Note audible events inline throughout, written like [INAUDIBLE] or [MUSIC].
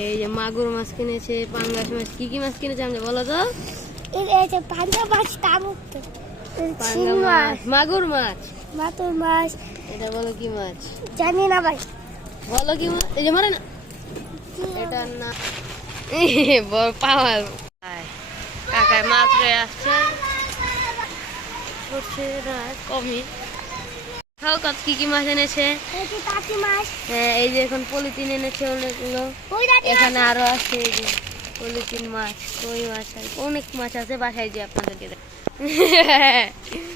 এই যে মাগুর মাছ কিনেছে পাঙ্গাস মাছ কি কি মাছ কিনেছে আমি বলো তো? মাছ পাঙ্গা মাছ মাগুর মাছ। মাতুর মাছ। এটা বলো কি মাছ? জানি না ভাই। বলো কি মাছ? এই যে মারে না। এটা না পাওয়ার। কাকায় মাছ রয়ে আসছে। করছে না কমই খাও কত কি কি মাছ এনেছে। হ্যাঁ এই যে এখন পলিথিন এনেছে অনেকগুলো। এখানে আরও আছে এই যে পলিথিন মাছ কই মাছ অনেক মাছ আছে বাসায় যে আপনাদেরকে [LAUGHS]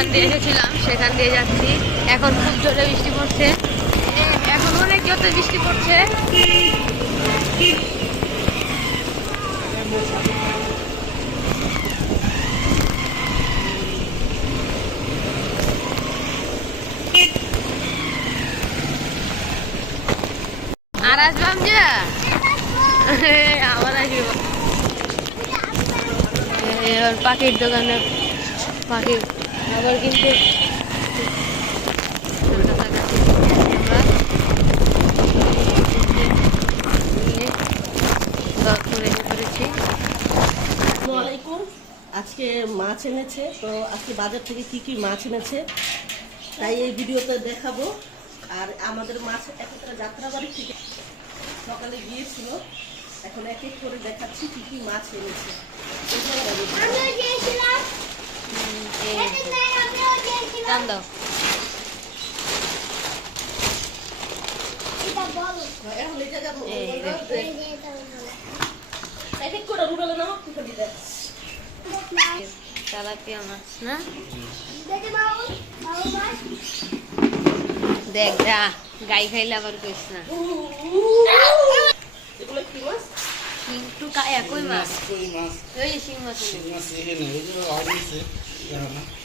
সেখান দিয়ে এসেছিলাম, সেখান দিয়ে যাচ্ছি। এখন খুব জোরে বৃষ্টি পড়ছে। এখন অনেক জোরে বৃষ্টি পড়ছে। আর আসবাম যে? আবার আসব। পাখির দোকানে পাখি আবার কিন্তু আজকে মাছ এনেছে তো আজকে বাজার থেকে কি কি মাছ এনেছে তাই এই ভিডিওতে দেখাবো। আর আমাদের মাছ একটা যাত্রাবাড়ি থেকে সকালে গিয়েছিল। এখন এক এক করে দেখাচ্ছি কি কি মাছ এনেছে। কিছু দিতে তেলাপিয়া মাছ না দেখে মাছ যা গাই খাইলে আবার কইস না এগুলো কি মাছ কিন্তু একই মাছ ওই শিং মাছ দল কাকে দল তা হতে হবে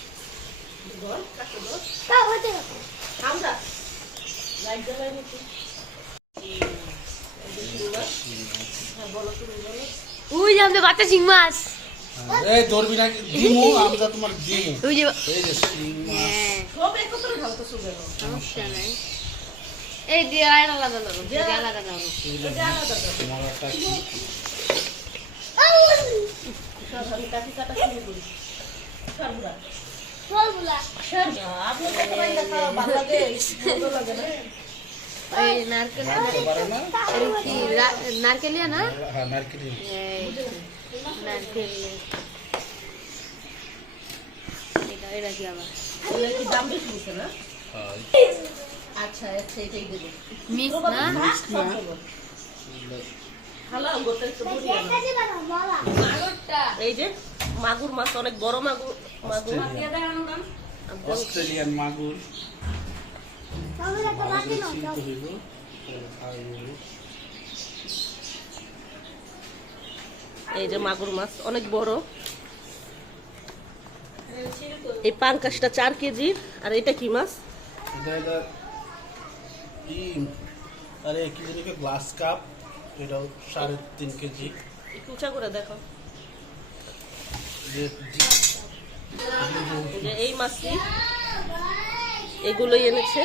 ওই যে আমাদের বাচ্চা শিং মাছ। এই ধরবি না দিমু আমরা তোমার দিমু ওই যে এই যে শিং মাছ। হ্যাঁ। সব একত্রে ঢালতে শুধু সমস্যা নাই। এই দিয়ে আয় আলাদা দাও দিয়ে আলাদা দাও এটা আলাদা দাও মরাটা কি? সব আমি কাটি কাটা শুরু করি। সরবুরা নারকেলিয়া না আচ্ছা আচ্ছা এটাই দেবো মিক্স না দিবা না বলা এই যে মাগুর মাছ অনেক বড় মাগুর মাগুর। অস্ট্রেলিয়ান। মাগুর। এই যে মাগুর মাছ অনেক বড়। এই পাঙ্কাশটা চার কেজি আর এটা কি মাছ? এটা এটা আরে কি গ্লাস কাপ এটাও সাড়ে তিন কেজি। একটু উঁচা করে দেখো এই মাছটি এগুলোই এনেছে।